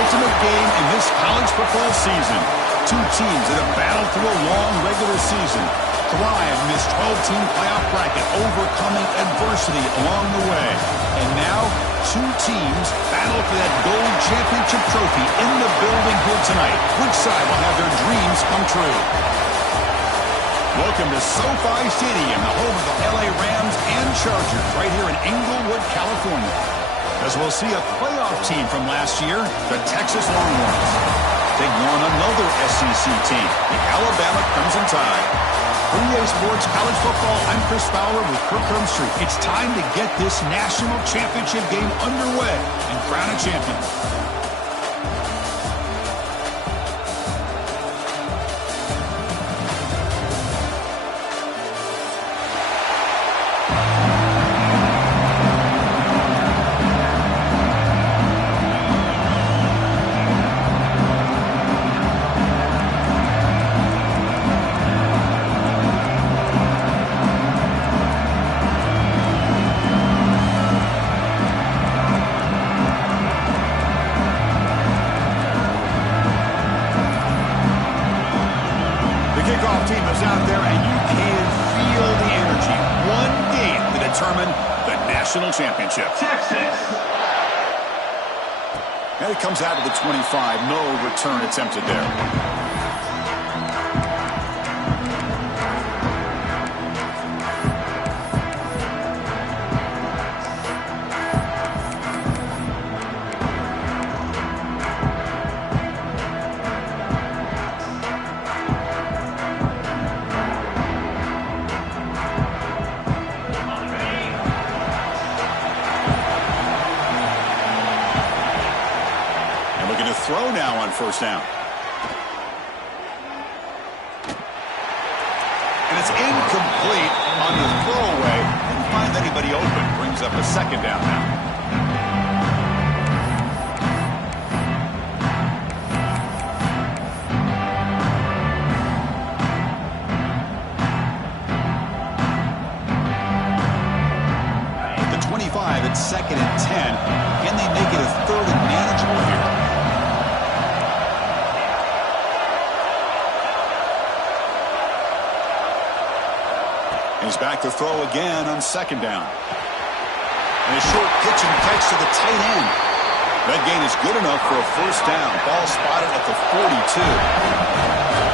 ultimate game in this college football season. Two teams that have battled through a long regular season, thrive in this 12-team playoff bracket, overcoming adversity along the way. And now, two teams battle for that gold championship trophy in the building here tonight. Which side will have their dreams come true? Welcome to SoFi Stadium, the home of the LA Rams and Chargers, right here in Inglewood, California. As we'll see a playoff team from last year, the Texas Longhorns. Taking on another SEC team, the Alabama Crimson Tide. For EA Sports College Football, I'm Chris Fowler with Kirk Herbstreit. It's time to get this national championship game underway and crown a champion. Team is out there, and you can feel the energy. One game to determine the national championship. Texas. And it comes out to the 25. No return attempted there. Throw now on first down. And it's incomplete on the throwaway. Didn't find anybody open. Brings up a second down now. At the 25, it's 2nd and 10. Can they make it a 3rd and manageable here? He's back to throw again on 2nd down. And a short pitch and catch to the tight end. That gain is good enough for a first down. Ball spotted at the 42.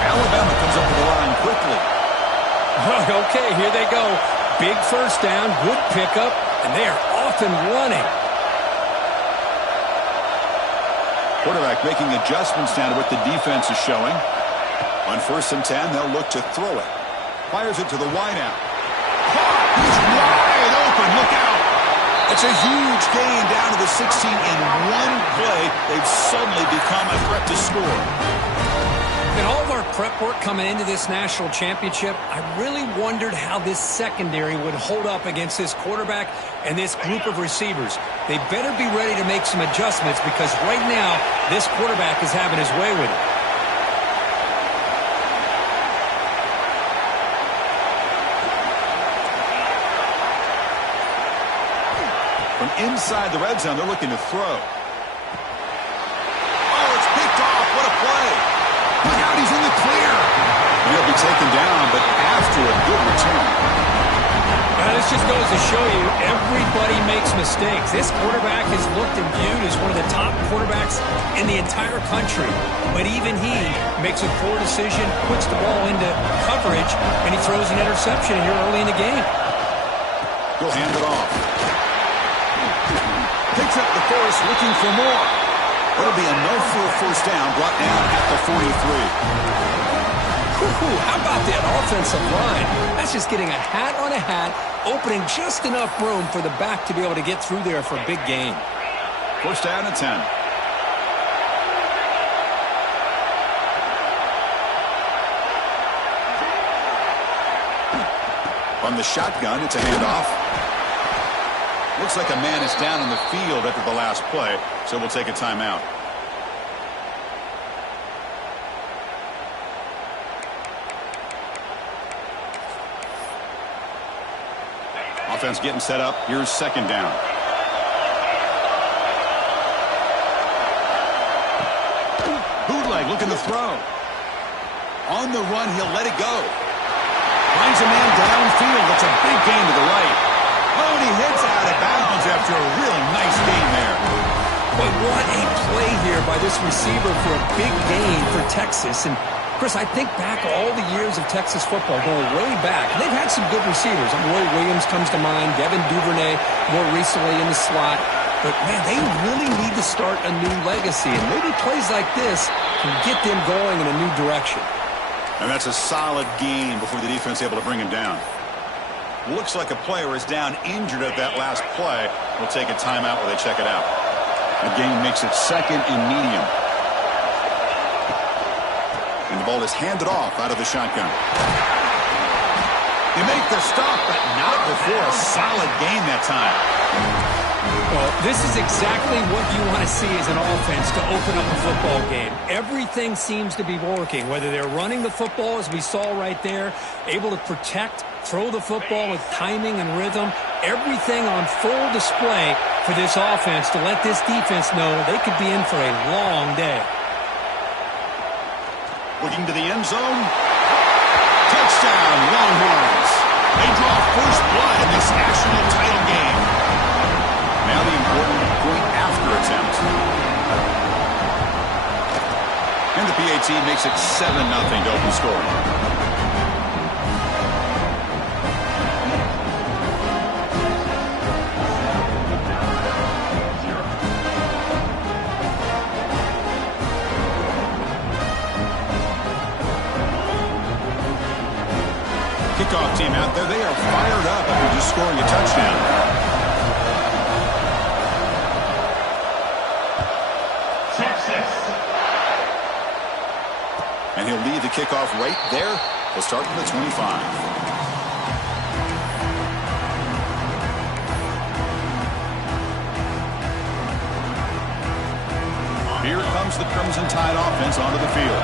Alabama comes up to the line quickly. Okay, here they go. Big first down, good pickup, and they are off and running. Quarterback making adjustments down to what the defense is showing. On 1st and 10, they'll look to throw it. Fires it to the wideout. He's wide open. Look out. It's a huge gain down to the 16 in one play. They've suddenly become a threat to score. In all of our prep work coming into this national championship, I really wondered how this secondary would hold up against this quarterback and this group of receivers. They better be ready to make some adjustments because right now, this quarterback is having his way with it. From inside the red zone, they're looking to throw. Oh, it's picked off. What a play. Look out, he's in the clear. He'll be taken down, but after a good return. Now, this just goes to show you everybody makes mistakes. This quarterback is looked and viewed as one of the top quarterbacks in the entire country. But even he makes a poor decision, puts the ball into coverage, and he throws an interception here early in the game. He'll hand it off. Picks up the force, looking for more. It'll be enough for a first down, brought down at the 43. How about that offensive line? That's just getting a hat on a hat, opening just enough room for the back to be able to get through there for a big gain. First down at 10. On the shotgun, it's a handoff. Looks like a man is down on the field after the last play, so we'll take a timeout. Offense getting set up. Here's 2nd down. Bootleg looking to throw. On the run, he'll let it go. Finds a man downfield. It's a big gain to the right. Oh, and he hits out of bounds after a really nice gain there. But what a play here by this receiver for a big gain for Texas. And, Chris, I think back all the years of Texas football, going way back. They've had some good receivers. Roy Williams comes to mind, Devin Duvernay more recently in the slot. But, man, they really need to start a new legacy. And maybe plays like this can get them going in a new direction. And that's a solid gain before the defense is able to bring him down. Looks like a player is down injured at that last play. We'll take a timeout while they check it out. The game makes it 2nd and medium. And the ball is handed off out of the shotgun. They make the stop, but not before a solid gain that time. Well, this is exactly what you want to see as an offense to open up a football game. Everything seems to be working, whether they're running the football, as we saw right there, able to protect, throw the football with timing and rhythm, everything on full display for this offense to let this defense know they could be in for a long day. Looking to the end zone. Touchdown, Longhorns. They draw first blood in this national title game. Now the important point-after attempt. And the PAT makes it 7-0 to open scoring. Kickoff team out there, they are fired up after just scoring a touchdown. And he'll lead the kickoff right there. We'll start from the 25. Here comes the Crimson Tide offense onto the field.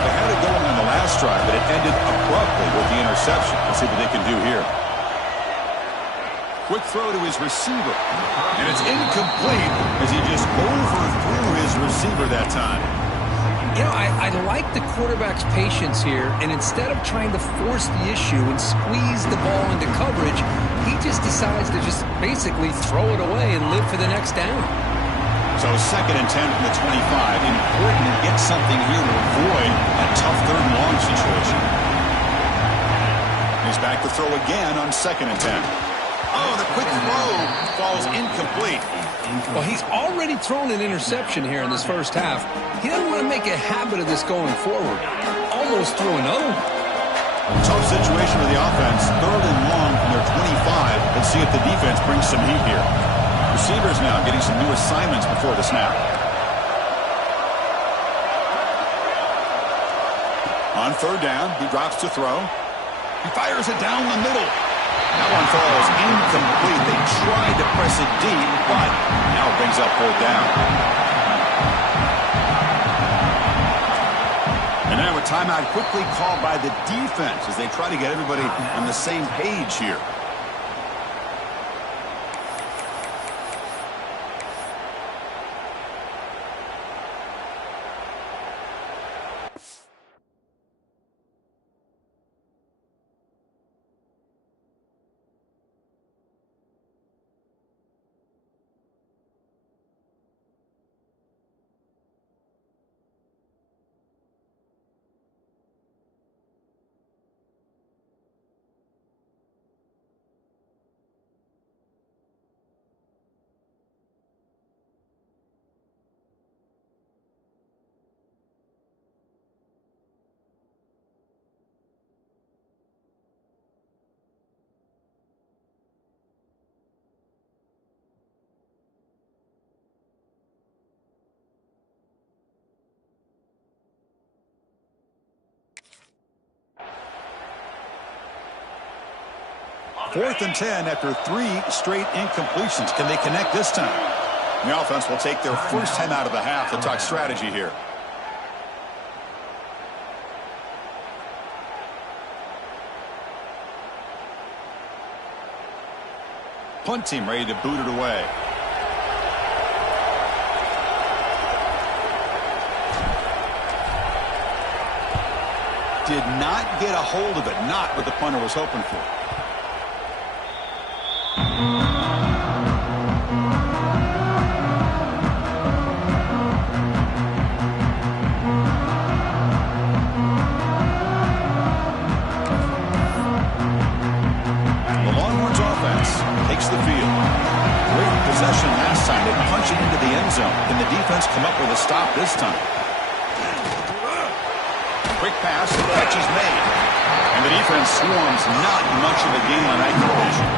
They had it going on the last drive, but it ended abruptly with the interception. Let's see what they can do here. Quick throw to his receiver. And it's incomplete as he just overthrew his receiver that time. You know, I like the quarterback's patience here, and instead of trying to force the issue and squeeze the ball into coverage, he just decides to just basically throw it away and live for the next down. So 2nd and 10 from the 25. Important to get something here to avoid a tough 3rd and long situation. He's back to throw again on 2nd and 10. Oh, the quick throw falls incomplete. Well, he's already thrown an interception here in this first half. He doesn't want to make a habit of this going forward. Almost threw another one. Tough situation for the offense. 3rd and long from their 25. Let's see if the defense brings some heat here. Receivers now getting some new assignments before the snap. On 3rd down, he drops to throw. He fires it down the middle. That one falls incomplete. They tried to press it deep, but now it brings up 4th down. And now a timeout quickly called by the defense as they try to get everybody on the same page here. Fourth and 10 after 3 straight incompletions. Can they connect this time? The offense will take their first time out of the half to talk strategy here. Punt team ready to boot it away. did not get a hold of it. Not what the punter was hoping for. The Longhorns offense takes the field. Great possession last time. They punch it into the end zone. Can the defense come up with a stop this time? Quick pass, the catch is made. And the defense swarms. Not much of a gain on that collision.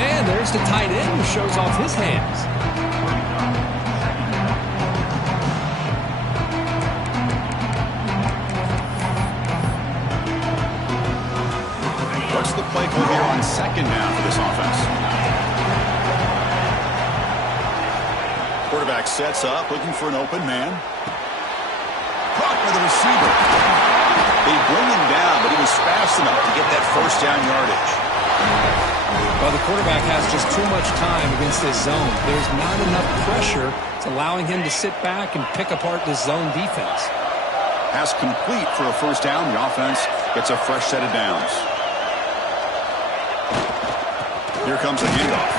And there's the tight end who shows off his hands. What's the play call here on second down for this offense? Quarterback sets up, looking for an open man. Caught by the receiver. They bring him down, but he was fast enough to get that first down yardage. Well, the quarterback has just too much time against this zone. There's not enough pressure. It's allowing him to sit back and pick apart this zone defense. Pass complete for a first down. The offense gets a fresh set of downs. Here comes the handoff.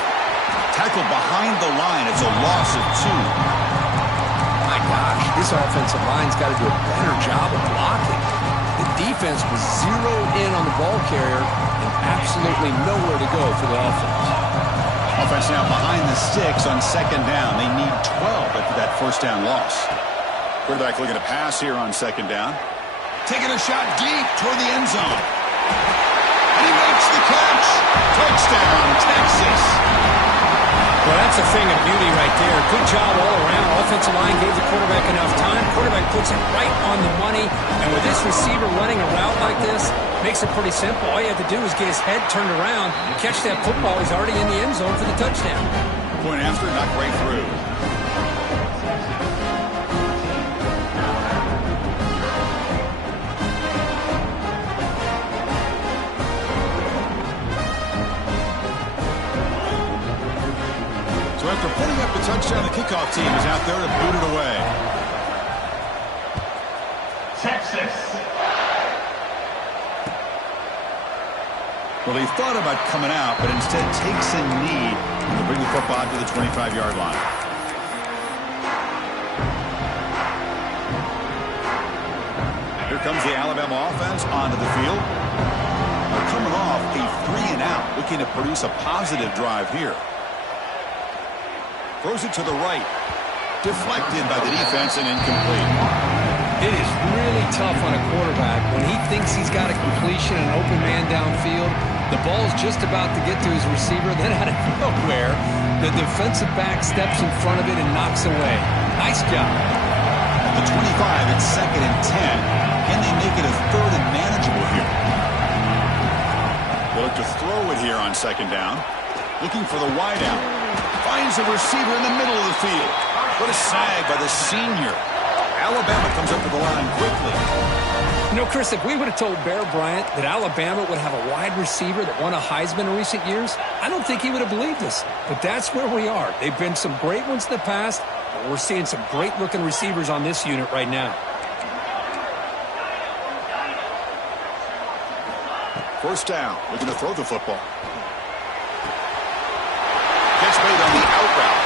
Tackled behind the line. It's a loss of 2. My gosh, this offensive line's got to do a better job of blocking. The defense was zeroed in on the ball carrier and absolutely nowhere to go for the offense. Offense now behind the sticks on second down. They need 12 after that first down loss. Quarterback looking to pass here on second down. Taking a shot deep toward the end zone. And he makes the catch. Touchdown, Texas. Well, that's a thing of beauty right there. Good job all around. Offensive line gave the quarterback enough time. Quarterback puts it right on the money. And with this receiver running a route like this, makes it pretty simple. All you have to do is get his head turned around, catch that football. He's already in the end zone for the touchdown. Point after, not right through. So after putting up the touchdown, the kickoff team is out there to boot it away. Texas. Well, he thought about coming out, but instead takes a knee to bring the football to the 25-yard line. Here comes the Alabama offense onto the field. Coming off a 3-and-out, looking to produce a positive drive here. Throws it to the right. Deflected by the defense and incomplete. It is really tough on a quarterback when he thinks he's got a completion and an open man downfield. The ball's just about to get to his receiver. Then out of nowhere, the defensive back steps in front of it and knocks away. Nice job. At the 25, it's 2nd and 10. Can they make it a 3rd and manageable here? They look to throw it here on second down. Looking for the wideout. Finds a receiver in the middle of the field. What a sag by the senior. Alabama comes up to the line quickly. You know, Chris, if we would have told Bear Bryant that Alabama would have a wide receiver that won a Heisman in recent years, I don't think he would have believed us. But that's where we are. They've been some great ones in the past, but we're seeing some great-looking receivers on this unit right now. First down. Looking to throw the football. Catch made on the out route.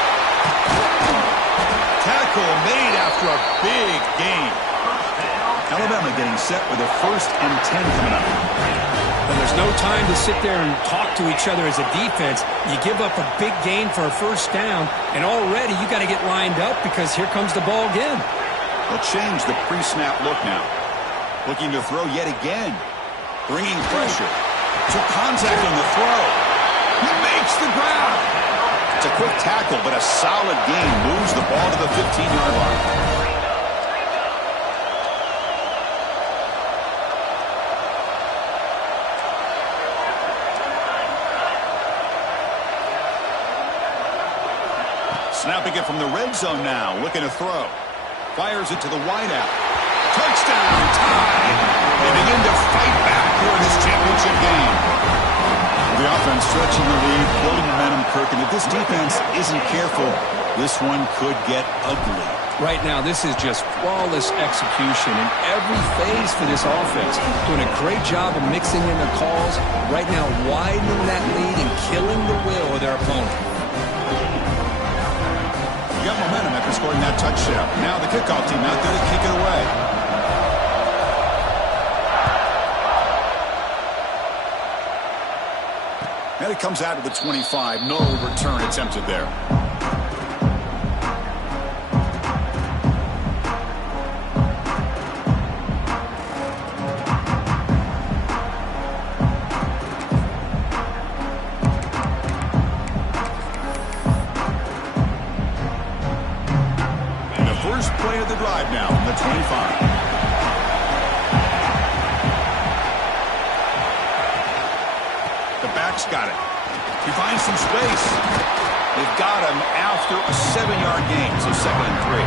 Tackle made after a big gain. Alabama getting set with a 1st and 10 coming up. And there's no time to sit there and talk to each other as a defense. You give up a big gain for a first down, and already you got to get lined up because here comes the ball again. They'll change the pre-snap look now. Looking to throw yet again. Bringing pressure. Took contact on the throw. He makes the grab. It's a quick tackle, but a solid gain moves the ball to the 15-yard line. Snapping it from the red zone now, looking to throw. Fires it to the wideout. Touchdown, tie. They begin to fight back here in this championship game. The offense stretching the lead, building momentum, Kirk, and if this defense isn't careful, this one could get ugly. Right now, this is just flawless execution in every phase for this offense. Doing a great job of mixing in their calls. Right now, widening that lead and killing the will of their opponent. You got momentum after scoring that touchdown. Now the kickoff team out there to kick it away. And it comes out to the 25. No return attempted there. Play of the drive now from the 25. The back's got it. He finds some space. They've got him after a 7-yard gain, so 2nd and 3.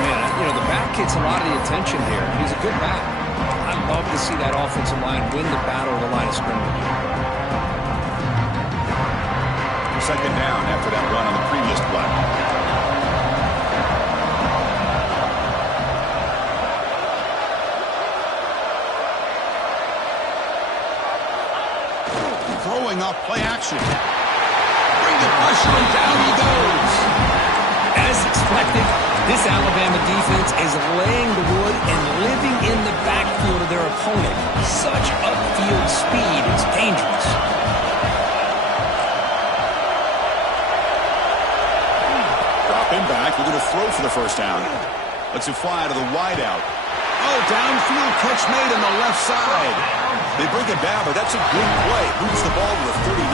Man, you know, the back gets a lot of the attention here. He's a good back. I'd love to see that offensive line win the battle of the line of scrimmage. 2nd down after that run on the previous play. Throwing up play action. Bring the pressure and down he goes. As expected, this Alabama defense is laying the wood and living in the backfield of their opponent. Such upfield speed is dangerous. Dropping back, looking to throw for the first down. Lets it fly to the wideout. Oh, downfield catch made on the left side. They bring it down, but that's a good play. Moves the ball to the 39.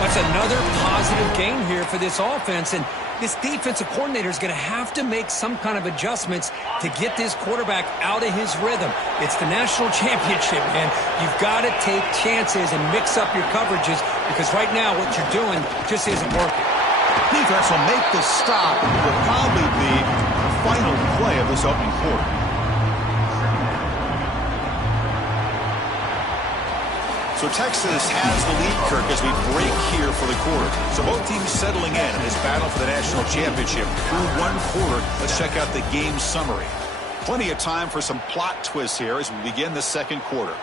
That's another positive gain here for this offense, and this defensive coordinator is going to have to make some kind of adjustments to get this quarterback out of his rhythm. It's the national championship, man. You've got to take chances and mix up your coverages because right now what you're doing just isn't working. Defense will make the stop. Will probably be the final play of this opening quarter. So Texas has the lead, Kirk, as we break here for the quarter. So both teams settling in this battle for the national championship through one quarter. Let's check out the game summary. Plenty of time for some plot twists here as we begin the second quarter.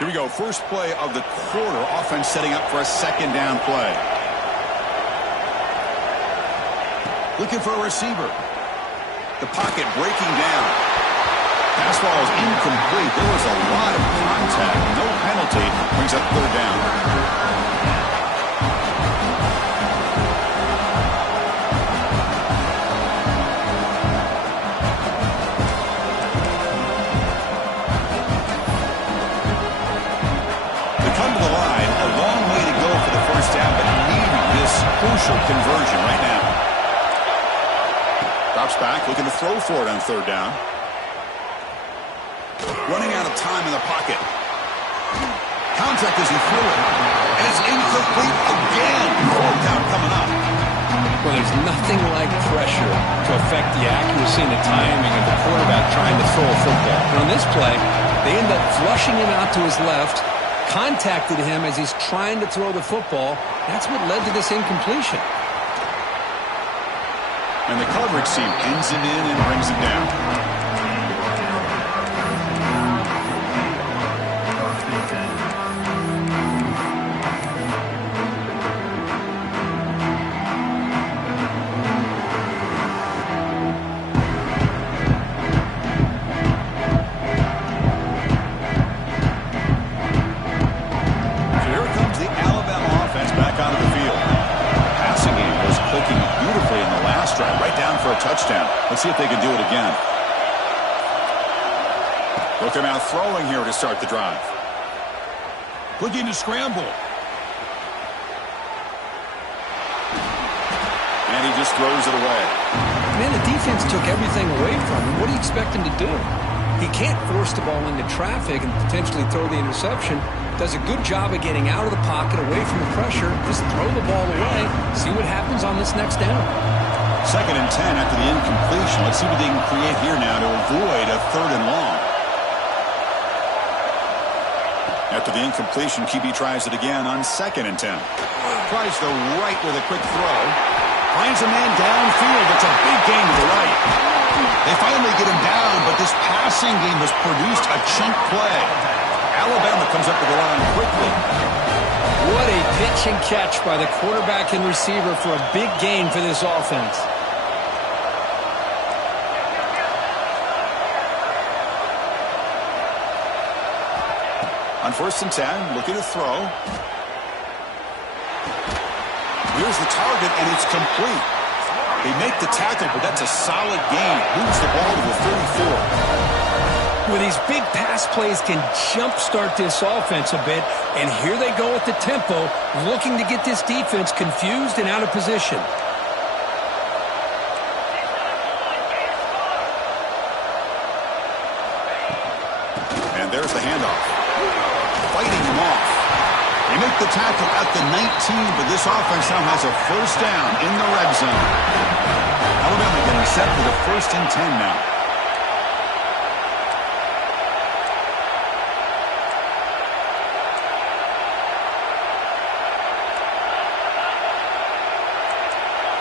Here we go. First play of the quarter. Offense setting up for a 2nd down play. Looking for a receiver. The pocket breaking down. Pass ball is incomplete. There was a lot of contact. No penalty. Brings up 3rd down. They come to the line. A long way to go for the first down, but need this crucial conversion right now. Drops back, looking to throw for it on 3rd down. Running out of time in the pocket. Contact as he threw it. And it's incomplete again. 4th down coming up. Well, there's nothing like pressure to affect the accuracy and the timing of the quarterback trying to throw a football. And on this play, they end up flushing him out to his left, contacted him as he's trying to throw the football. That's what led to this incompletion. And the coverage team pins him in and brings him down. So here comes the Alabama offense back onto the field. Passing game was clicking beautifully in the last drive, right down for a touchdown. Let's see if they can do it again. Looking out throwing here to start the drive. Looking to scramble. And he just throws it away. Man, the defense took everything away from him. What do you expect him to do? He can't force the ball into traffic and potentially throw the interception. Does a good job of getting out of the pocket, away from the pressure. Just throw the ball away. See what happens on this next down. 2nd and 10 after the incompletion. Let's see what they can create here now to avoid a 3rd and long. After the incompletion, QB tries it again on 2nd and 10. Tries the right with a quick throw. Finds a man downfield. It's a big gain to the right. They finally get him down, but this passing game has produced a chunk play. Alabama comes up to the line quickly. What a pitch and catch by the quarterback and receiver for a big gain for this offense. On 1st and 10, looking to throw. Here's the target, and it's complete. They make the tackle, but that's a solid gain. Moves the ball to the 34. Well, these big pass plays can jumpstart this offense a bit, and here they go at the tempo, looking to get this defense confused and out of position. And there's the handoff. Fighting him off. They make the tackle at the 19, but this offense now has a 1st down in the red zone. Alabama getting set for the 1st and 10 now.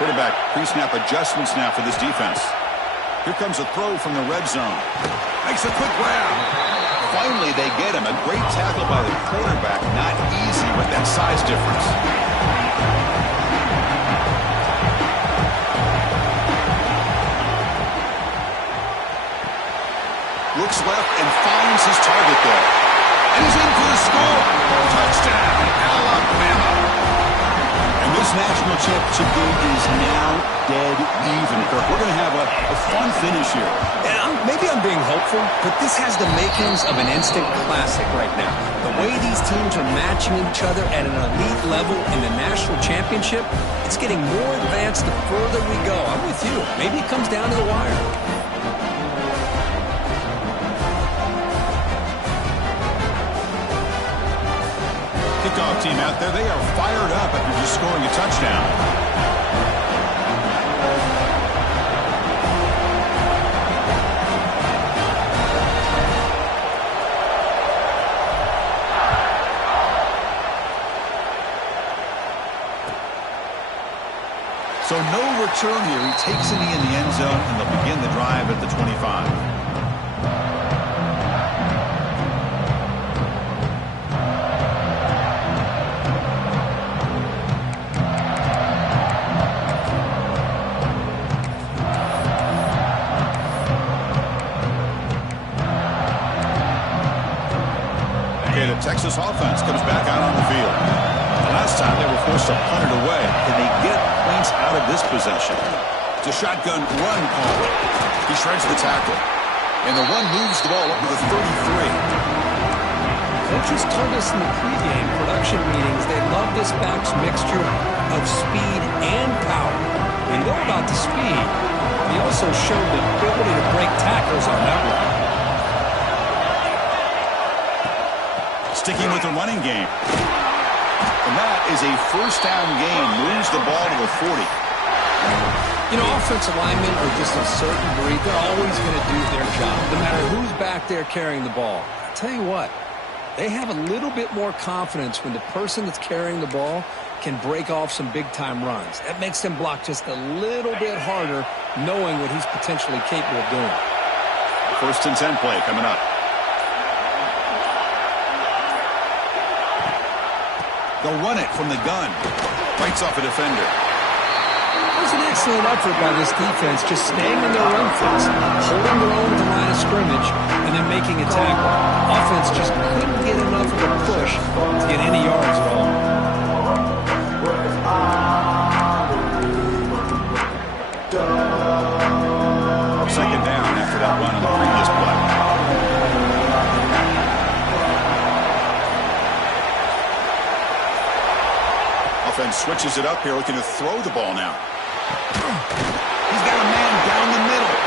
Quarterback pre-snap adjustments now for this defense. Here comes a throw from the red zone. Makes a quick grab. Finally, they get him. A great tackle by the quarterback. Not easy with that size difference. Looks left and finds his target there. And he's in for the score. Touchdown, Alabama. And this national championship game is now dead even, Kirk. We're going to have a fun finish here. Maybe I'm being hopeful, but this has the makings of an instant classic right now. The way these teams are matching each other at an elite level in the national championship, it's getting more advanced the further we go. I'm with you. Maybe it comes down to the wire. Kickoff team out there, they are fired up after just scoring a touchdown. So no return here. He takes a knee in the end zone, and they'll begin the drive at the 25. Okay, the Texas offense comes back out on the field. Last time they were forced to punt it away. Can they get points out of this possession? It's a shotgun run call. He shreds the tackle. And the run moves the ball up to the 33. Coaches told us in the pregame production meetings they love this back's mixture of speed and power. We know about the speed. He also showed the ability to break tackles on that run. Sticking with the running game. And that is a 1st down gain. Moves the ball to the 40. You know, offensive linemen are just a certain breed. They're always going to do their job, no matter who's back there carrying the ball. I'll tell you what, they have a little bit more confidence when the person that's carrying the ball can break off some big-time runs. That makes them block just a little bit harder, knowing what he's potentially capable of doing. 1st and 10 play coming up. They'll run it from the gun. Bites off a defender. It was an excellent effort by this defense, just staying in their run fence, holding their own at the line of scrimmage, and then making a tackle. Offense just couldn't get enough of a push to get any yards at all. 2nd down after that run on the previous play. Offense switches it up here, looking to throw the ball now. He's got a man down the middle.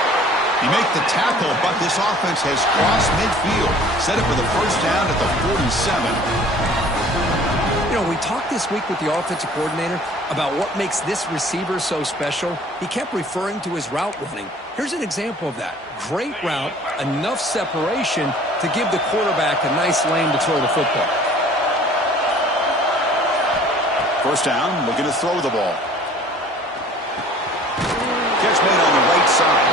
He makes the tackle, but this offense has crossed midfield. Set it for the 1st down at the 47. You know, we talked this week with the offensive coordinator about what makes this receiver so special. He kept referring to his route running. Here's an example of that. Great route, enough separation to give the quarterback a nice lane to throw the football. First down, looking to throw the ball. Catch made on the right side.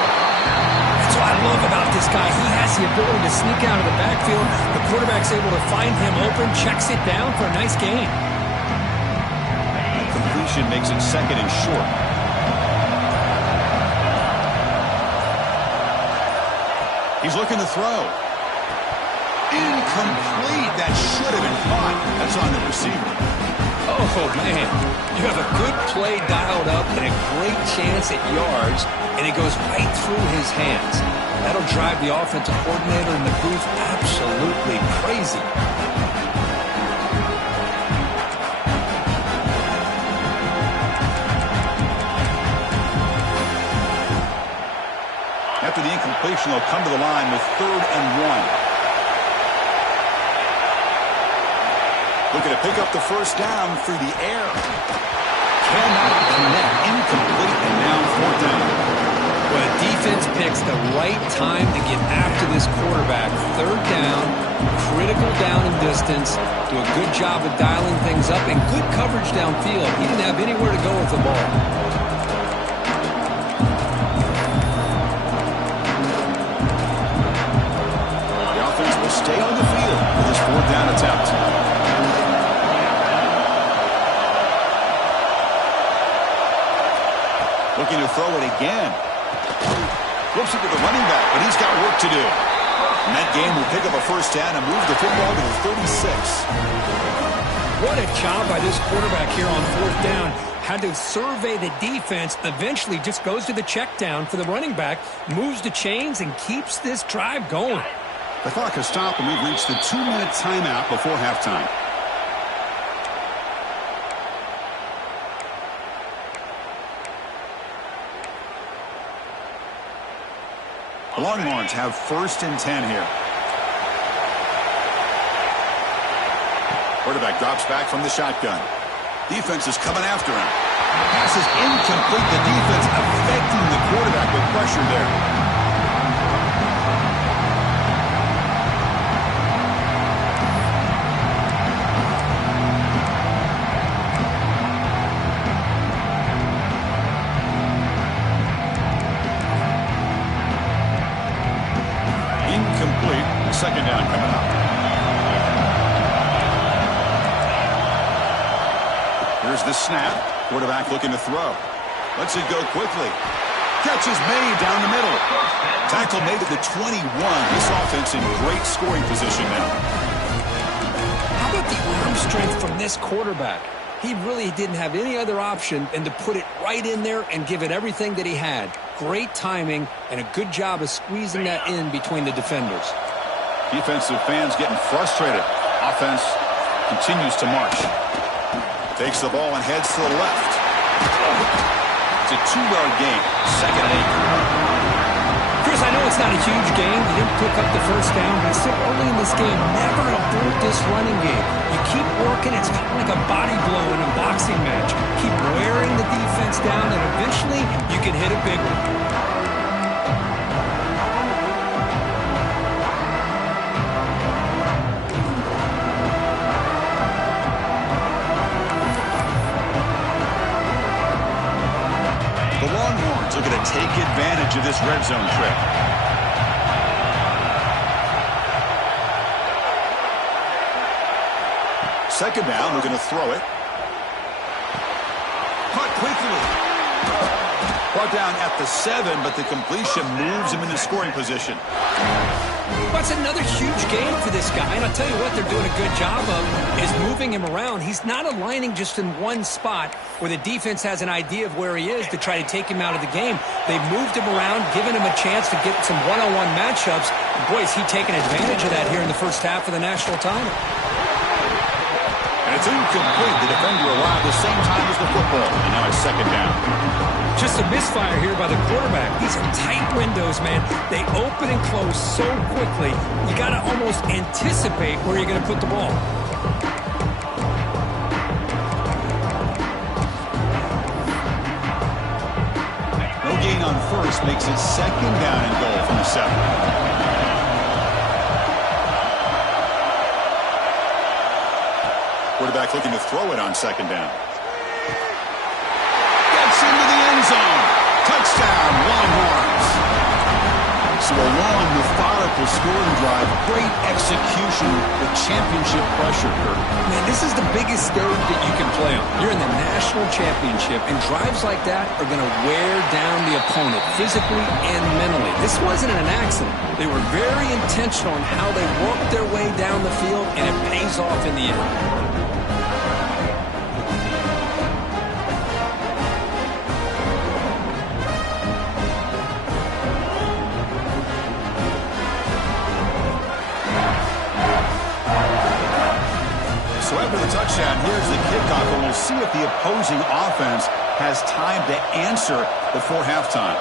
That's what I love about this guy. He has the ability to sneak out of the backfield. The quarterback's able to find him open, checks it down for a nice gain. That completion makes it second and short. He's looking to throw. Incomplete. That should have been caught. That's on the receiver. Oh, man. You have a good play dialed up and a great chance at yards, and it goes right through his hands. That'll drive the offensive coordinator in the booth absolutely crazy. After the incompletion, they'll come to the line with 3rd and 1. Looking to pick up the first down through the air. Cannot connect. Incomplete, and now 4th down. Well, the defense picks the right time to get after this quarterback. 3rd down, critical down and distance. Do a good job of dialing things up and good coverage downfield. He didn't have anywhere to go with the ball. The offense will stay on the field for this 4th down attempt. Looking to throw it again. Flips it to the running back, but he's got work to do. And that game will pick up a first down and move the football to the 36. What a job by this quarterback here on 4th down. Had to survey the defense, eventually just goes to the check down for the running back, moves the chains, and keeps this drive going. The clock has stopped, and we've reached the 2-minute timeout before halftime. The Longhorns have 1st and 10 here. Quarterback drops back from the shotgun. Defense is coming after him. Pass is incomplete. The defense affecting the quarterback with pressure there. Incomplete. 2nd down coming up. Here's the snap. Quarterback looking to throw. Lets it go quickly. Catch is made down the middle. Tackle made at the 21. This offense in great scoring position now. How about the arm strength from this quarterback? He really didn't have any other option than to put it right in there and give it everything that he had. Great timing and a good job of squeezing that in between the defenders. Defensive fans getting frustrated. Offense continues to march. Takes the ball and heads to the left. It's a 2-yard gain. 2nd and 8. Chris, I know it's not a huge game. You didn't pick up the first down, but it's still early in this game. Never abort this running game. You keep working. It's kind of like a body blow in a boxing match. Keep wearing the defense down, and eventually you can hit a big one. The Longhorns looking to take advantage of this red zone trip. Second down, looking to throw it. Caught quickly. Brought down at the 7, but the completion moves him into scoring position. That's another huge game for this guy, and I'll tell you what they're doing a good job of is moving him around. He's not aligning just in one spot where the defense has an idea of where he is to try to take him out of the game. They've moved him around, given him a chance to get some one-on-one matchups. Boy, is he taking advantage of that here in the first half of the national title. And it's incomplete. The defender arrived the same time as the football, and now it's second down. Just a misfire here by the quarterback. These are tight windows, man. They open and close so quickly. You got to almost anticipate where you're going to put the ball. on first makes it second down and goal from the 7. Quarterback looking to throw it on second down. Gets into the end zone. Touchdown, Longhorns. So a long, methodical scoring drive. Great execution with championship pressure, Kirk. Man, this is the biggest stage that you can play on. You're in the national championship, and drives like that are going to wear down the opponent physically and mentally. This wasn't an accident. They were very intentional in how they worked their way down the field, and it pays off in the end. So after the touchdown, here's the kickoff, and we'll see if the opposing offense has time to answer before halftime.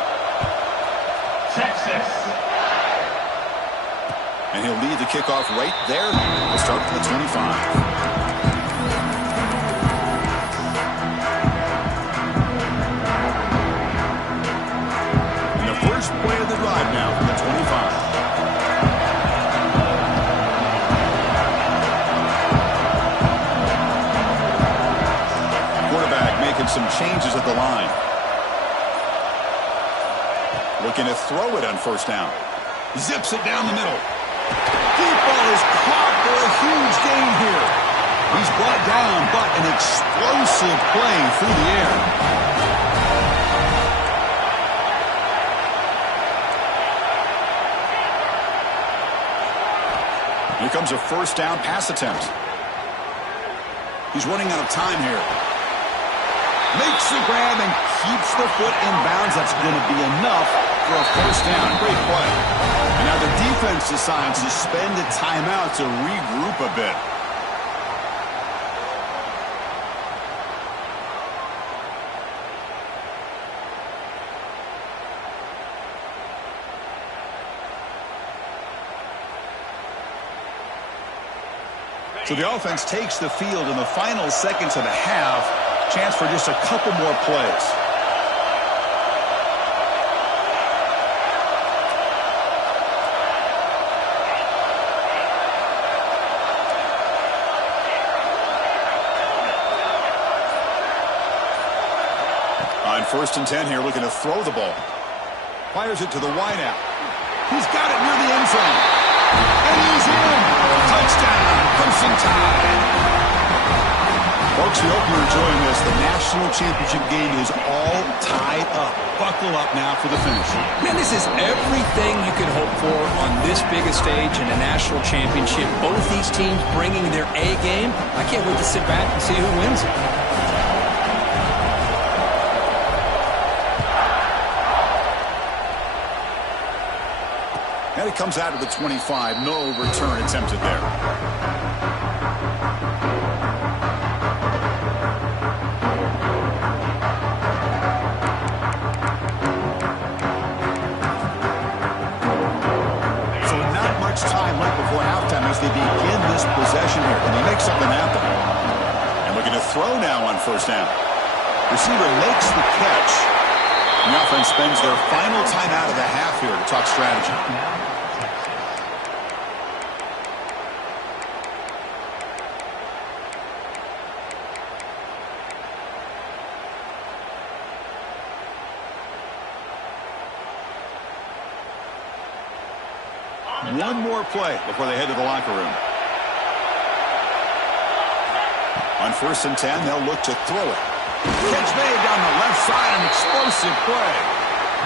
Texas. And he'll lead the kickoff right there. We'll start from the 25. And the first play of the drive now from the 25. Making some changes at the line. Looking to throw it on first down. Zips it down the middle. Deep ball is caught for a huge gain here. He's brought down, but an explosive play through the air. Here comes a first down pass attempt. He's running out of time here. Makes the grab and keeps the foot in bounds. That's going to be enough for a first down. Great play. And now the defense decides to spend a timeout to regroup a bit. So the offense takes the field in the final seconds of the half. Chance for just a couple more plays. On 1st and 10 here, looking to throw the ball. Fires it to the wideout. He's got it near the end zone. And he's in. Touchdown, Crimson Tide. Folks, we hope you're enjoying this. The national championship game is all tied up. Buckle up now for the finish. Man, this is everything you could hope for on this biggest stage in a national championship. Both these teams bringing their A game. I can't wait to sit back and see who wins it. And it comes out of the 25. No return attempted there. Time left before halftime as they begin this possession here. Can they make something happen? And looking to throw now on first down. Receiver makes the catch. The offense spends their final time out of the half here to talk strategy. One more play before they head to the locker room. On 1st and 10, they'll look to throw it. Catch made down the left side, an explosive play.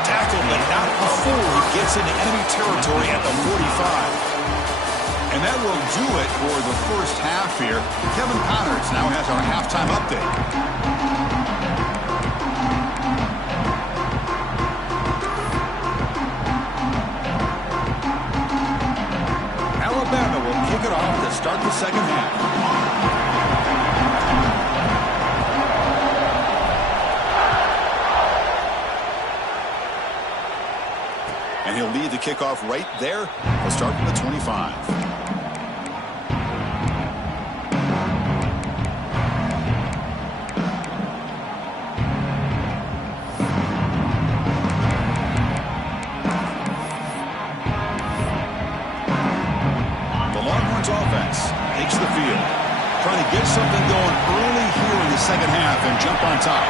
Tackled, but not before he gets into enemy territory at the 45. And that will do it for the first half here. Kevin Connors now has our halftime update. Alabama will kick it off to start the second half. And he'll lead the kickoff right there. We'll start from the 25. field. Trying to get something going early here in the second half and jump on top.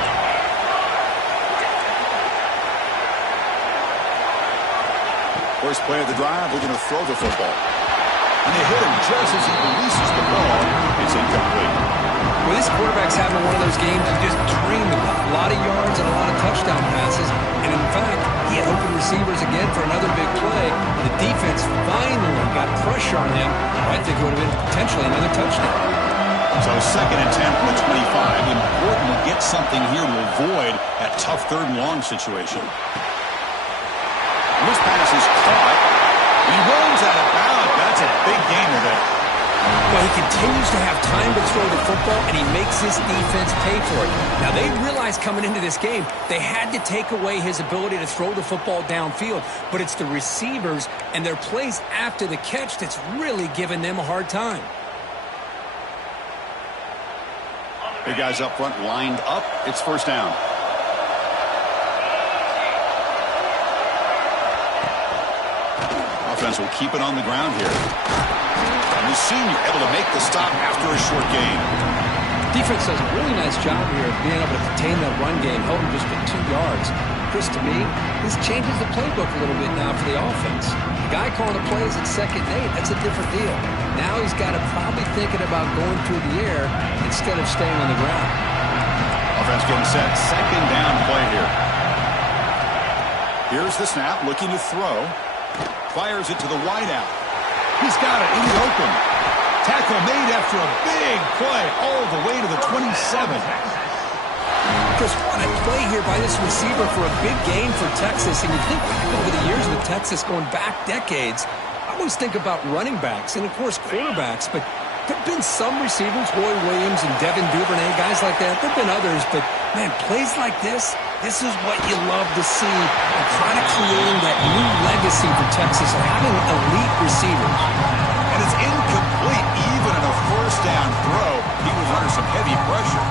First play of the drive, we're going to throw the football. And they hit him just as he releases the ball. It's incomplete. Well, this quarterback's having one of those games you just dreamed about. A lot of yards and a lot of touchdown passes. And in fact, he had open receivers again for another big play. The defense finally got pressure on him. I think it would have been potentially another touchdown. So 2nd and 10 from the 25. Important to get something here to avoid that tough 3rd and long situation. This pass is caught. He runs out of bounds. That's a big gain there. Well, he continues to have time to throw the football, and he makes his defense pay for it. Now, they realized coming into this game they had to take away his ability to throw the football downfield, but it's the receivers and their plays after the catch that's really giving them a hard time. Big guys up front lined up. It's 1st down. Offense will keep it on the ground here. And the senior able to make the stop after a short gain. Defense does a really nice job here of being able to contain that run game, held him just at 2 yards. Chris, to me, this changes the playbook a little bit now for the offense. The guy calling the plays at 2nd and 8, that's a different deal. Now he's got to probably thinking about going through the air instead of staying on the ground. Offense getting set. 2nd down play here. Here's the snap, looking to throw. Fires it to the wideout. He's got it in the open. Tackle made after a big play all the way to the 27. Chris, what a play here by this receiver for a big gain for Texas. And you think back over the years with Texas going back decades, I always think about running backs and, of course, quarterbacks. But there have been some receivers, Roy Williams and Devin Duvernay, guys like that. There have been others. But, man, plays like this is what you love to see. And kind of creating that new legacy for Texas of having elite receivers. And it's incomplete even in a 1st down throw. He was under some heavy pressure.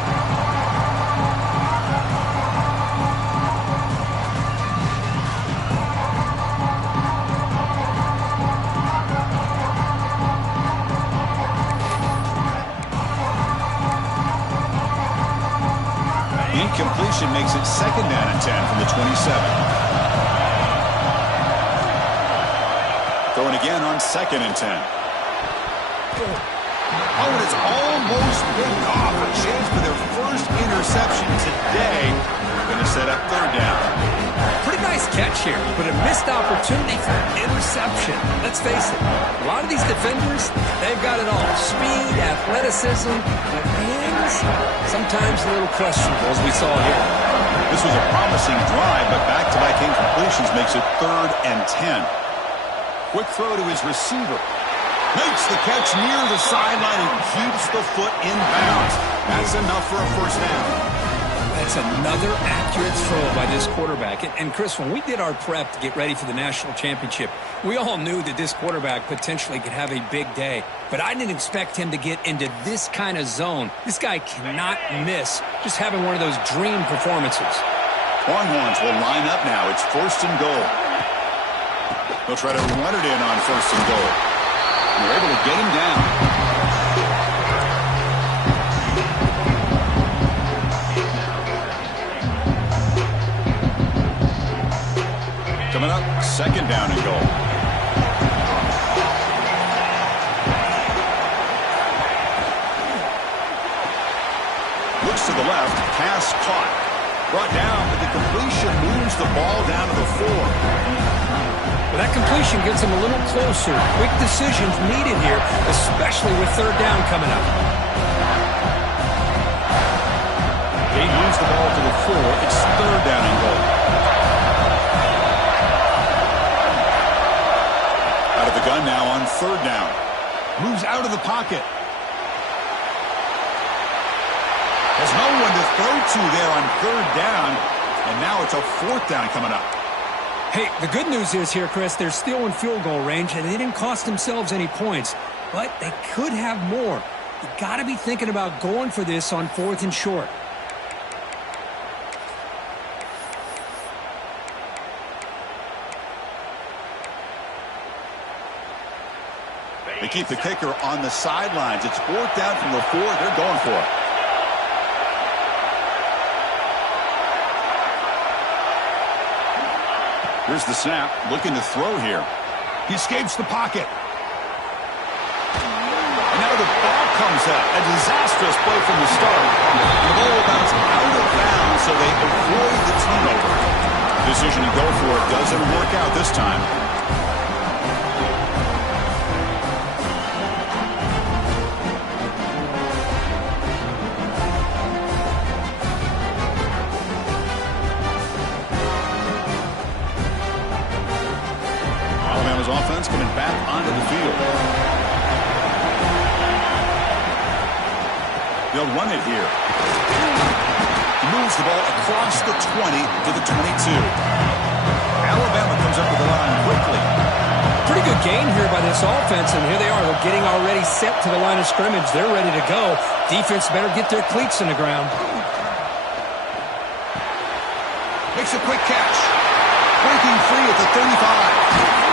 Incompletion makes it 2nd down and 10 from the 27. Throwing again on 2nd and 10. Oh, and it's almost picked off. A chance for their first interception today. Going to set up 3rd down. Pretty nice catch here, but a missed opportunity for an interception. Let's face it, a lot of these defenders, they've got it all. Speed, athleticism, but hands, sometimes a little questionable, as we saw here. This was a promising drive, but back-to-back incompletions makes it 3rd and 10. Quick throw to his receiver. Makes the catch near the sideline and keeps the foot in bounds. That's enough for a 1st down. That's another accurate throw by this quarterback. And Chris, when we did our prep to get ready for the national championship, we all knew that this quarterback potentially could have a big day. But I didn't expect him to get into this kind of zone. This guy cannot miss just having one of those dream performances. Longhorns will line up now. It's 1st and goal. They'll try to run it in on 1st and goal. They're able to get him down. Coming up, 2nd down and goal. Looks to the left, pass caught. Brought down, but the completion moves the ball down to the 4. Well, that completion gets him a little closer. Quick decisions needed here, especially with 3rd down coming up. They moves the ball to the 4. It's 3rd down and goal. Out of the gun now on 3rd down. Moves out of the pocket. There's no one to throw to there on 3rd down. And now it's a 4th down coming up. Hey, the good news is here, Chris, they're still in field goal range, and they didn't cost themselves any points. But they could have more. You got to be thinking about going for this on 4th and short. They keep the kicker on the sidelines. It's 4th down from the 4. They're going for it. Here's the snap, looking to throw here. He escapes the pocket. And now the ball comes out. A disastrous play from the start. The ball will bounce out of bounds, so they avoid the turnover. Decision to go for it doesn't work out this time. Offense coming back onto the field. They'll run it here. Moves the ball across the 20 to the 22. Alabama comes up with the line quickly. Pretty good gain here by this offense, and here they are. They're getting already set to the line of scrimmage. They're ready to go. Defense better get their cleats in the ground. Makes a quick catch. Breaking free at the 35.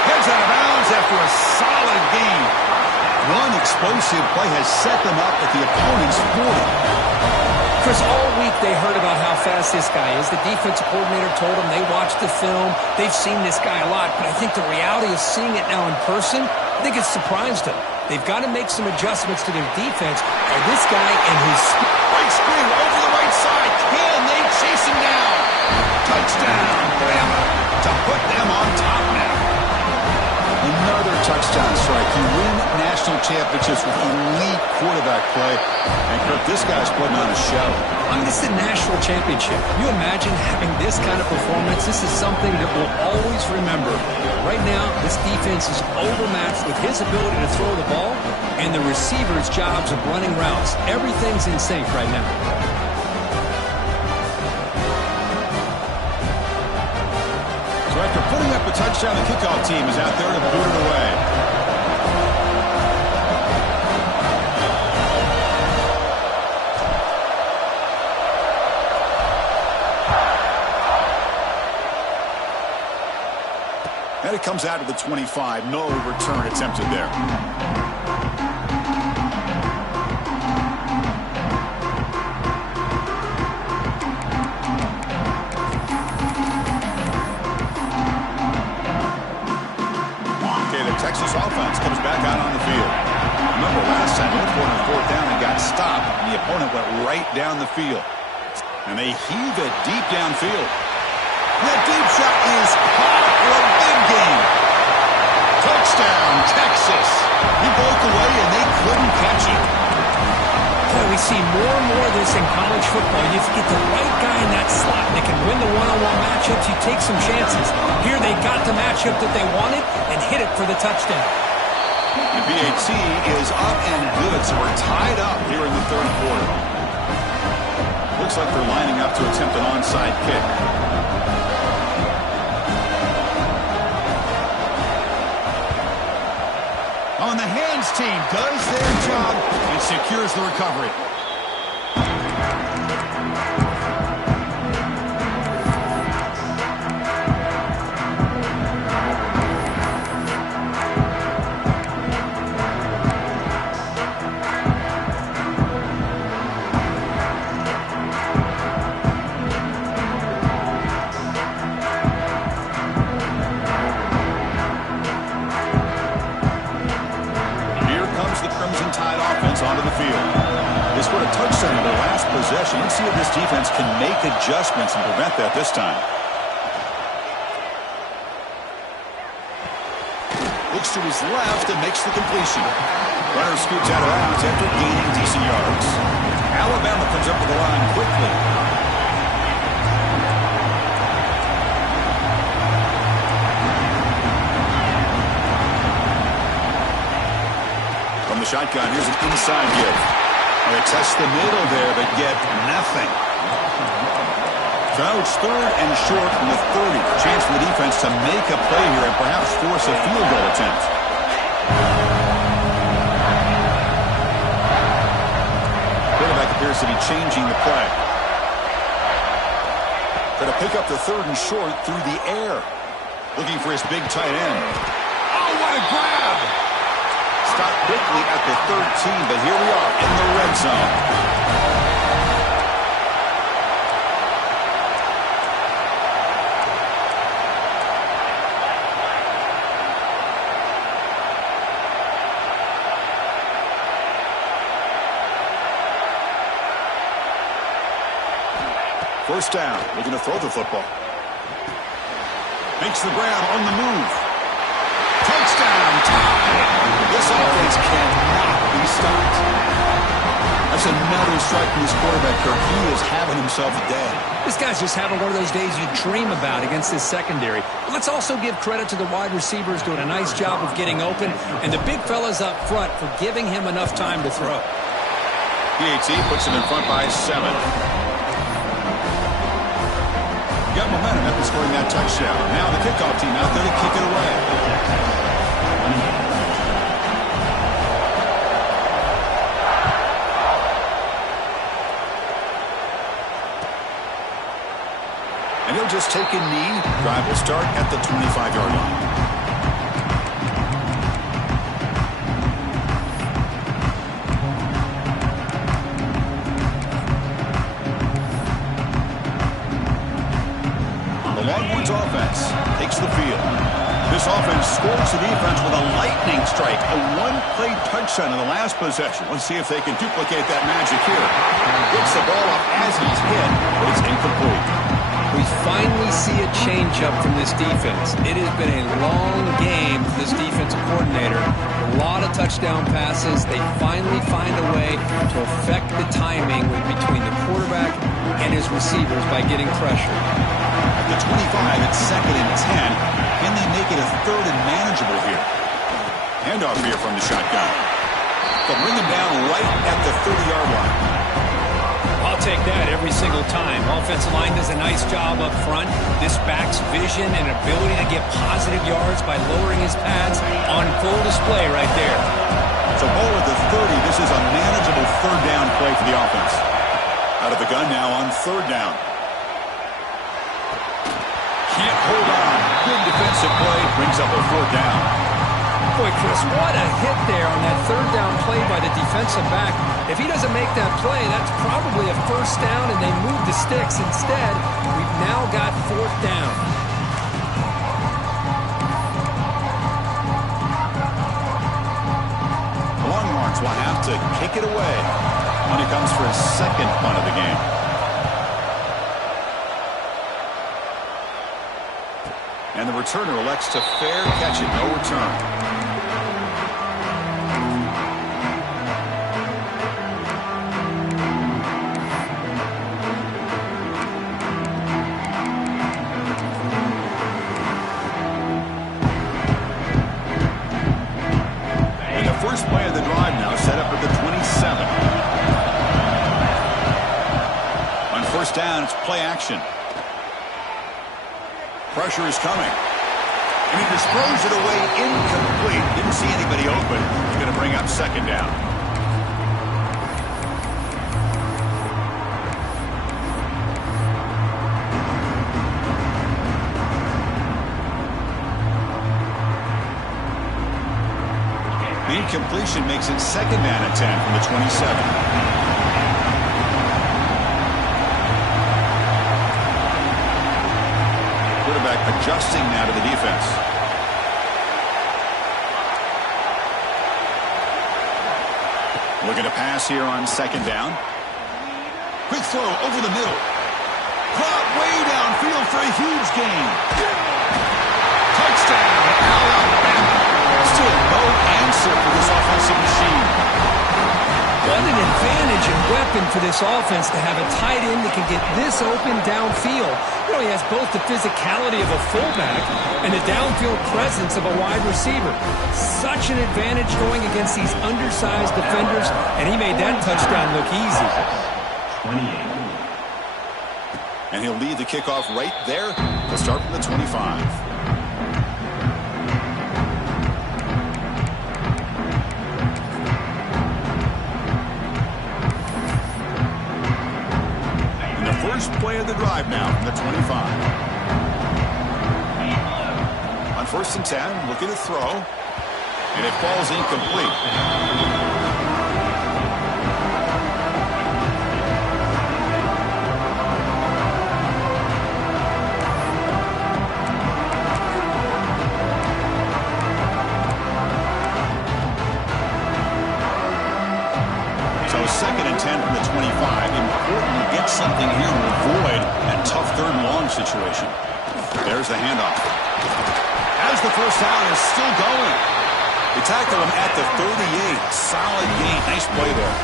Heads out of bounds after a solid gain. One explosive play has set them up at the opponent's 40. Chris, all week they heard about how fast this guy is. The defensive coordinator told them they watched the film. They've seen this guy a lot, but I think the reality of seeing it now in person, I think it's surprised them. They've got to make some adjustments to their defense, or this guy and his... Right screen over the right side. Can they chase him down? Touchdown, Bama, to put them on top now. Another touchdown strike. You win national championships with elite quarterback play. And, Kirk, this guy's putting on a show. I mean, it's the national championship. Can you imagine having this kind of performance? This is something that we'll always remember. Right now, this defense is overmatched with his ability to throw the ball and the receiver's jobs of running routes. Everything's in sync right now. After putting up a touchdown, the kickoff team is out there to boot it away. And it comes out of the 25. No return attempted there. Texas offense comes back out on the field. Remember last time, they were on 4th down and got stopped, and the opponent went right down the field. And they heave it deep downfield. That deep shot is caught for a big game. Touchdown, Texas. He broke away, and they couldn't catch it. Boy, we see more and more of this in college football. You get the right guy in that slot that can win the one-on-one matchups. You take some chances. Here they got the matchup that they wanted and hit it for the touchdown. The PAT is up and good, so we're tied up here in the 3rd quarter. Looks like they're lining up to attempt an onside kick. On the hands team does their job and secures the recovery. Onto the field. They scored a touchdown in their last possession. Let's see if this defense can make adjustments and prevent that this time. Looks to his left and makes the completion. Runner scoots out of bounds after gaining decent yards. Alabama comes up with the line quickly. The shotgun, here's an inside give. They test the middle there, but get nothing. So now it's 3rd and short from the 30. Chance for the defense to make a play here and perhaps force a field goal attempt. Quarterback appears to be changing the play. Going to pick up the 3rd and short through the air. Looking for his big tight end. Oh, what What a grab! Stopped quickly at the 13, but here we are in the red zone. First down, looking to throw the football. Makes the grab on the move. Touchdown, tie! This offense cannot be stopped. That's another strike from this quarterback, Kirk. He is having himself a day. This guy's just having one of those days you dream about against this secondary. But let's also give credit to the wide receivers doing a nice job of getting open, and the big fellas up front for giving him enough time to throw. PAT puts him in front by 7. Got momentum after scoring that touchdown. Now the kickoff team out there to kick it away. And he'll just take a knee. Drive will start at the 25-yard line. Offense takes the field. This offense scores the defense with a lightning strike, a one-play touchdown in the last possession. Let's see if they can duplicate that magic here. Gets the ball up as he's hit, but it's incomplete. We finally see a change-up from this defense. It has been a long game for this defensive coordinator. A lot of touchdown passes. They finally find a way to affect the timing between the quarterback and his receivers by getting pressure. The 25, it's 2nd and 10. Can they make it a 3rd and manageable here? Handoff here from the shotgun. They'll bring him down right at the 30-yard line. I'll take that every single time. Offensive line does a nice job up front. This back's vision and ability to get positive yards by lowering his pads on full display right there. So ball at the 30. This is a manageable 3rd down play for the offense. Out of the gun now on 3rd down. Can't hold on. Good defensive play. Brings up a 4th down. Boy, Chris, what a hit there on that 3rd down play by the defensive back. If he doesn't make that play, that's probably a 1st down, and they move the sticks. Instead, we've now got 4th down. The Longhorns will have to kick it away when it comes for his 2nd punt of the game. And the returner elects to fair catch it. No return. And the first play of the drive now set up at the 27. On 1st down, it's play action. Pressure is coming. And he just throws it away incomplete. Didn't see anybody open. He's going to bring up 2nd down. The incompletion makes it 2nd down and 10 from the 27. Adjusting now to the defense. Looking to pass here on 2nd down. Quick throw over the middle. Caught way downfield for a huge gain. Touchdown, Alabama. Still no answer for this offensive machine. What an advantage and weapon for this offense to have a tight end that can get this open downfield. You know, he has both the physicality of a fullback and the downfield presence of a wide receiver. Such an advantage going against these undersized defenders, and he made that touchdown look easy. 28. And he'll lead the kickoff right there. He'll start from the 25. First play of the drive now from the 25. On First and 10, looking to throw. And it falls incomplete. Second and 10 from the 25. Important to get something here to avoid that tough third and long situation. There's the handoff. As the first down is still going. They tackle him at the 38. Solid gain. Nice play there.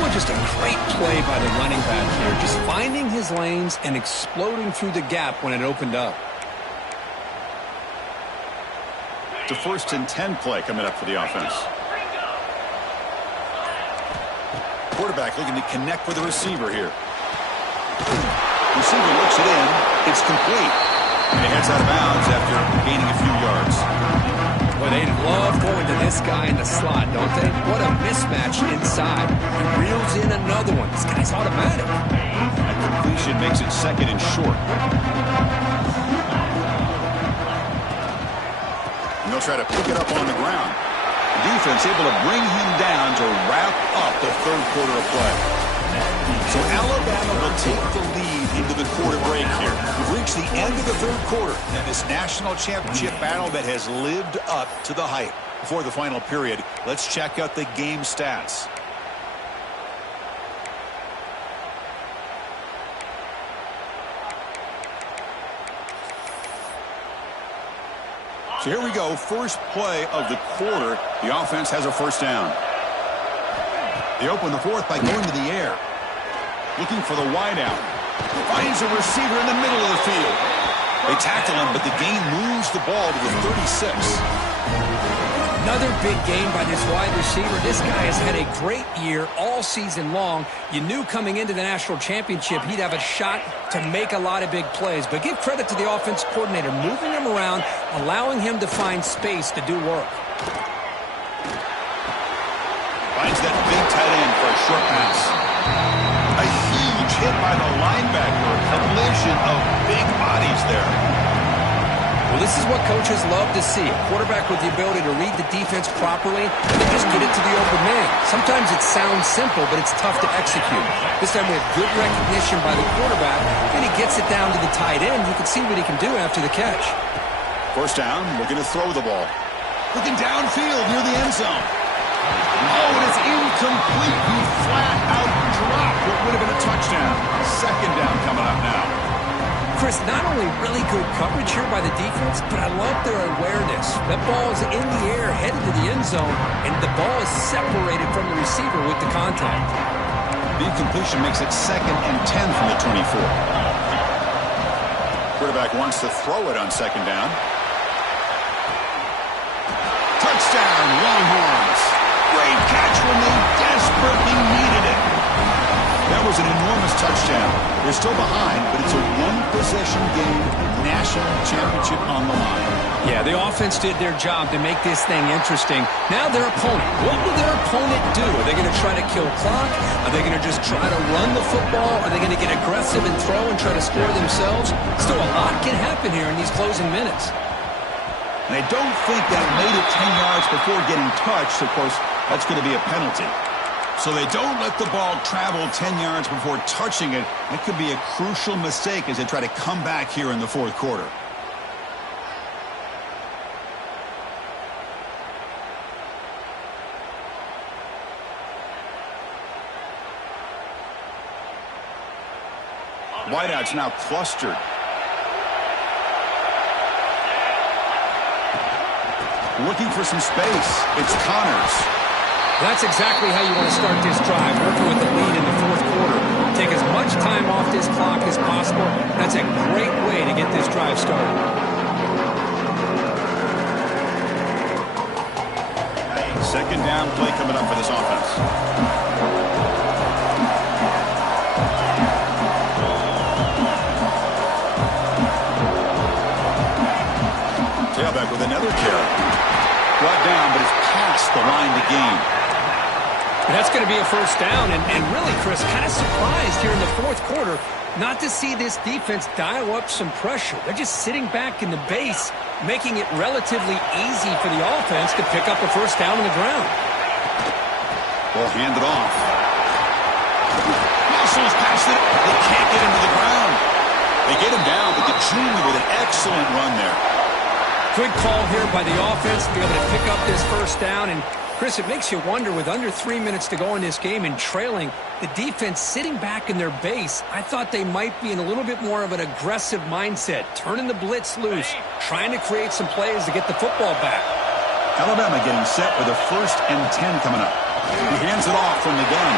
Boy, just a great play by the running back here. Just finding his lanes and exploding through the gap when it opened up. The first and 10 play coming up for the offense. Quarterback looking to connect with the receiver here. Receiver looks it in. It's complete. And he heads out of bounds after gaining a few yards. Well, they love going to this guy in the slot, don't they? What a mismatch inside. He reels in another one. This guy's automatic. That completion makes it second and short. And they'll try to pick it up on the ground. Defense able to bring him down to wrap up the third quarter of play. So Alabama will take the lead into the quarter break here. We've reached the end of the third quarter in this national championship battle that has lived up to the hype. Before the final period, let's check out the game stats. So here we go, first play of the quarter. The offense has a first down. They open the fourth by going to the air. Looking for the wideout. Finds a receiver in the middle of the field. They tackle him, but the gain moves the ball to the 36. Another big game by this wide receiver. This guy has had a great year all season long. You knew coming into the national championship he'd have a shot to make a lot of big plays. But give credit to the offense coordinator, moving him around, allowing him to find space to do work. Finds that big tight end for a short pass. A huge hit by the linebacker. A collision of big bodies there. Well, this is what coaches love to see. A quarterback with the ability to read the defense properly and then just get it to the open man. Sometimes it sounds simple, but it's tough to execute. This time we have good recognition by the quarterback, and he gets it down to the tight end. You can see what he can do after the catch. First down, looking to throw the ball. Looking downfield near the end zone. Oh, and it's incomplete. He flat out dropped what would have been a touchdown. Second down coming up now. Chris, not only really good coverage here by the defense, but I love their awareness. That ball is in the air, headed to the end zone, and the ball is separated from the receiver with the contact. The incompletion makes it second and 10 from the 24. Quarterback wants to throw it on second down. Touchdown, Longhorns. Great catch when they desperately needed it. That was an enormous touchdown. They're still behind, but it's a one-possession game, national championship on the line. Yeah, the offense did their job to make this thing interesting. Now their opponent. What will their opponent do? Are they going to try to kill clock? Are they going to just try to run the football? Are they going to get aggressive and throw and try to score themselves? Still, a lot can happen here in these closing minutes. And I don't think that made it 10 yards before getting touched. Of course, that's going to be a penalty. So they don't let the ball travel 10 yards before touching it. That could be a crucial mistake as they try to come back here in the fourth quarter. Wideouts now clustered. Looking for some space. It's Connors. That's exactly how you want to start this drive, working with the lead in the fourth quarter. Take as much time off this clock as possible. That's a great way to get this drive started. Second down play coming up for this offense. Tailback with another carry. Brought down, but it's past the line to gain. That's going to be a first down, and really, Chris, kind of surprised here in the fourth quarter not to see this defense dial up some pressure. They're just sitting back in the base, making it relatively easy for the offense to pick up a first down on the ground. Ball handed off. Muscles past it. They can't get him to the ground. They get him down, but the junior with an excellent run there. Good call here by the offense to be able to pick up this first down. And, Chris, it makes you wonder, with under 3 minutes to go in this game and trailing, the defense sitting back in their base, I thought they might be in a little bit more of an aggressive mindset, turning the blitz loose, trying to create some plays to get the football back. Alabama getting set with a 1st and 10 coming up. He hands it off from the gun.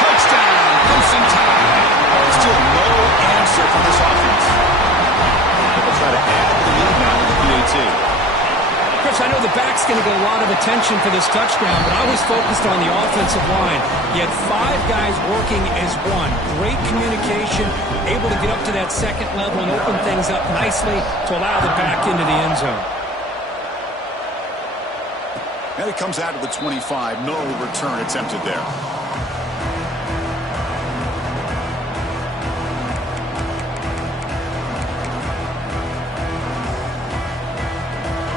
Touchdown, Clemson Tide. Still no answer from this offense. They'll try to add to the lead now with the PAT. Chris, I know the back's going to get a lot of attention for this touchdown, but I was focused on the offensive line. You had 5 guys working as one. Great communication, able to get up to that second level and open things up nicely to allow the back into the end zone. And it comes out of the 25. No return attempted there.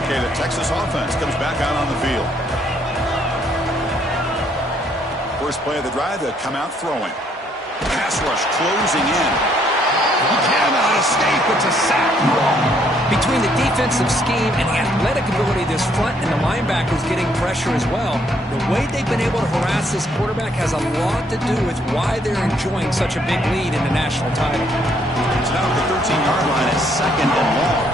Okay, the Texas offense comes back out on the field. First play of the drive, they come out throwing. Pass rush closing in. He cannot escape. It's a sack. Between the defensive scheme and the athletic ability of this front and the linebackers getting pressure as well, the way they've been able to harass this quarterback has a lot to do with why they're enjoying such a big lead in the national title. It's now at the 13-yard line at 2nd and long.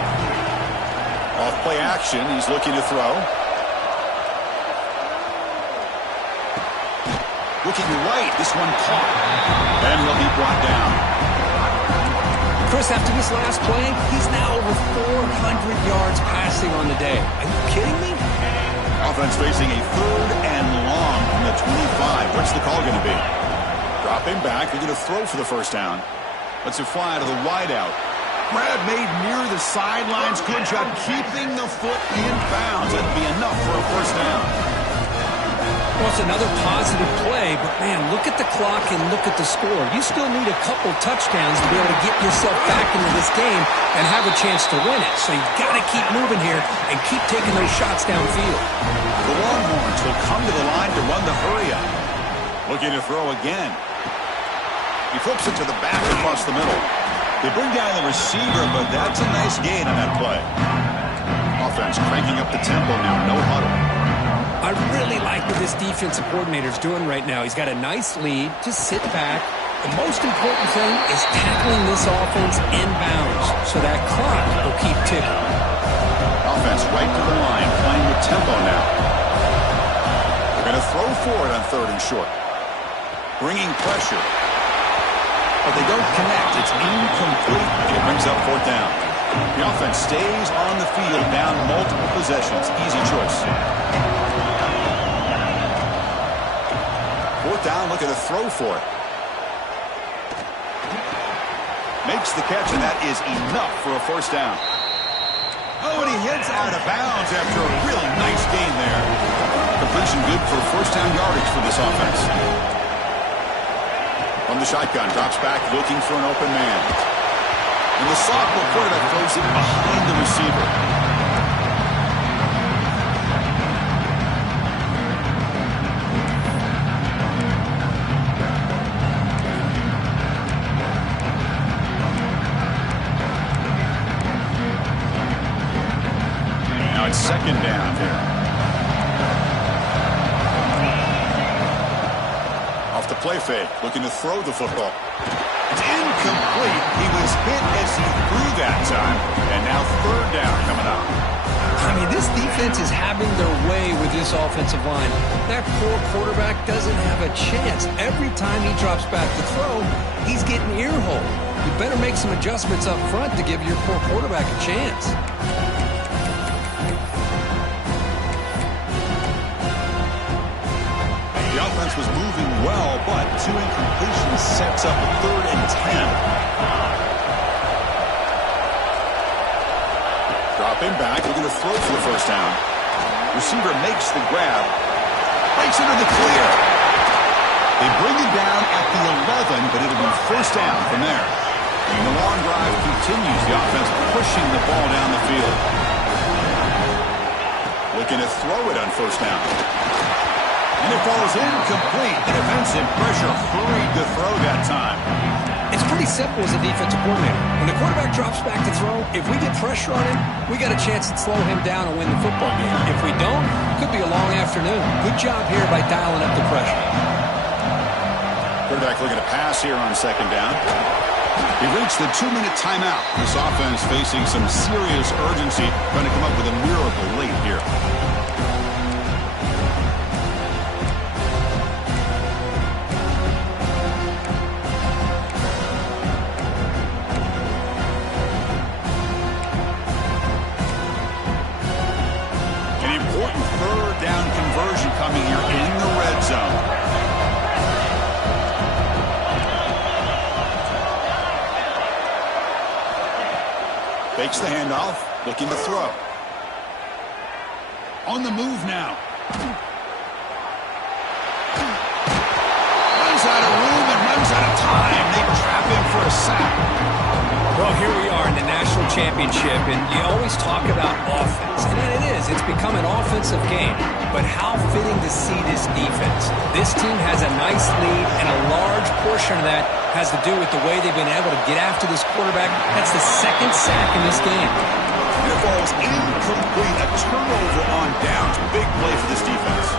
Off play action, he's looking to throw. Looking right, this one caught. And he'll be brought down. Chris, after this last play, he's now over 400 yards passing on the day. Are you kidding me? Offense facing a 3rd and long from the 25. What's the call going to be? Dropping back, they're going to throw for the first down. Let's it fly to the wideout. Grab made near the sidelines. Good job keeping the foot in bounds. That'd be enough for a first down. Well, it's another positive play, but, man, look at the clock and look at the score. You still need a couple touchdowns to be able to get yourself back into this game and have a chance to win it. So you've got to keep moving here and keep taking those shots downfield. The Longhorns will come to the line to run the hurry-up. Looking to throw again. He flips it to the back across the middle. They bring down the receiver, but that's a nice gain on that play. Offense cranking up the tempo now, no huddle. I really like what this defensive coordinator is doing right now. He's got a nice lead. Just sit back. The most important thing is tackling this offense inbounds so that clock will keep ticking. Offense right to the line, playing with tempo now. They're going to throw for it on 3rd and short. Bringing pressure. But they don't connect. It's incomplete, and it brings up 4th down. The offense stays on the field, down multiple possessions. Easy choice. 4th down, looking to throw for it. Makes the catch, and that is enough for a first down. Oh, and he heads out of bounds after a really nice gain there. Completion good for first down yardage for this offense. From the shotgun, drops back, looking for an open man. And the sophomore quarterback throws it behind the receiver. Now it's 2nd down here. Off the play fake, looking to throw the football. It's incomplete. He was hit as he threw that time. And now 3rd down coming up. I mean, this defense is having their way with this offensive line. That poor quarterback doesn't have a chance. Every time he drops back to throw, he's getting earholed. You better make some adjustments up front to give your poor quarterback a chance. The offense was moving well, but 2 incompletions sets up a 3rd and 10. Dropping back, looking to throw for the first down. Receiver makes the grab. Breaks into the clear. They bring it down at the 11, but it'll be first down from there. And the long drive continues. The offense pushing the ball down the field. Looking to throw it on first down. And it falls incomplete. The defensive pressure hurried to throw that time. It's pretty simple as a defensive coordinator. When the quarterback drops back to throw, if we get pressure on him, we got a chance to slow him down and win the football game. If we don't, it could be a long afternoon. Good job here by dialing up the pressure. Quarterback looking to pass here on second down. He reached the 2-minute timeout. This offense facing some serious urgency, trying to come up with a miracle late here. An important third down conversion coming here in the red zone. Fakes the handoff, looking to throw. On the move now. Runs out of room and runs out of time. They trap him for a sack. Well, here we are in the national championship, and you always talk about offense. And it is. It's become an offensive game. But how fitting to see this defense. This team has a nice lead, and a large portion of that has to do with the way they've been able to get after this quarterback. That's the second sack in this game. And it falls incomplete. A turnover on downs. Big play for this defense.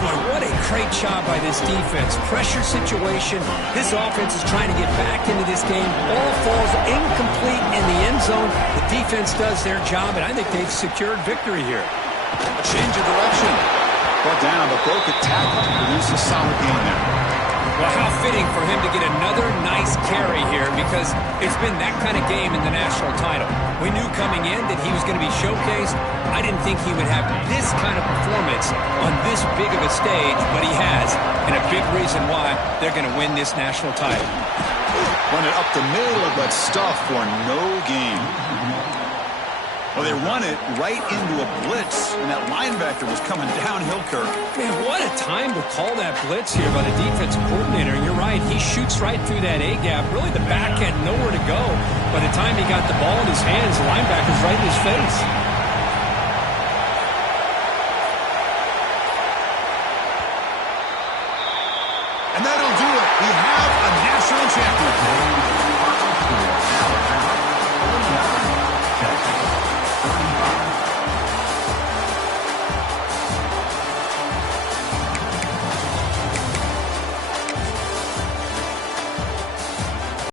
Boy, what a great job by this defense. Pressure situation. This offense is trying to get back into this game. Ball falls incomplete in the end zone. The defense does their job, and I think they've secured victory here. A change of direction. Brought down, but broke a tackle to produce a solid gain there. Well, how fitting for him to get another nice carry here, because it's been that kind of game in the national title. We knew coming in that he was going to be showcased. I didn't think he would have this kind of performance on this big of a stage, but he has, and a big reason why they're going to win this national title. Run it up the middle, but stuff for no gain. Well, they run it right into a blitz, and that linebacker was coming downhill, Kirk. Man, what a time to call that blitz here by the defensive coordinator. You're right, he shoots right through that A-gap. Really, the back had nowhere to go. By the time he got the ball in his hands, the linebacker's right in his face.